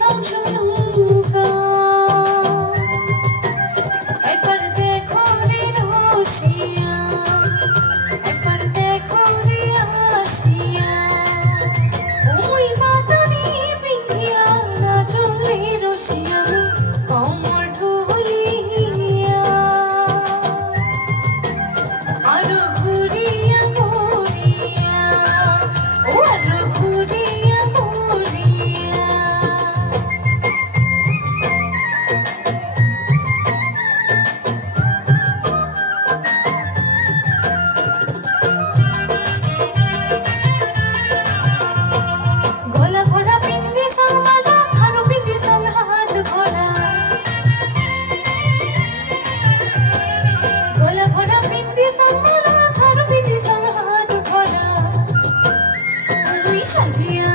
song झुनुका একবার দেখো রে রসিয়া একবার দেখো রে আসিয়া ওই মাতারি বিন্ধিয়া নাচন রে রসিয়া কমর ঢুলিয়া আরো ঘুরিয়া ঘুরিয়া ও আরো ঘুরিয়া ঘুরিয়া গলা ভরা পিন্দি সমালা খারু পিন্দি সম হাত ভরা গলা ভরা পিন্দি সমালা খারু পিন্দি সম হাত ভরা ওই সাজিয়া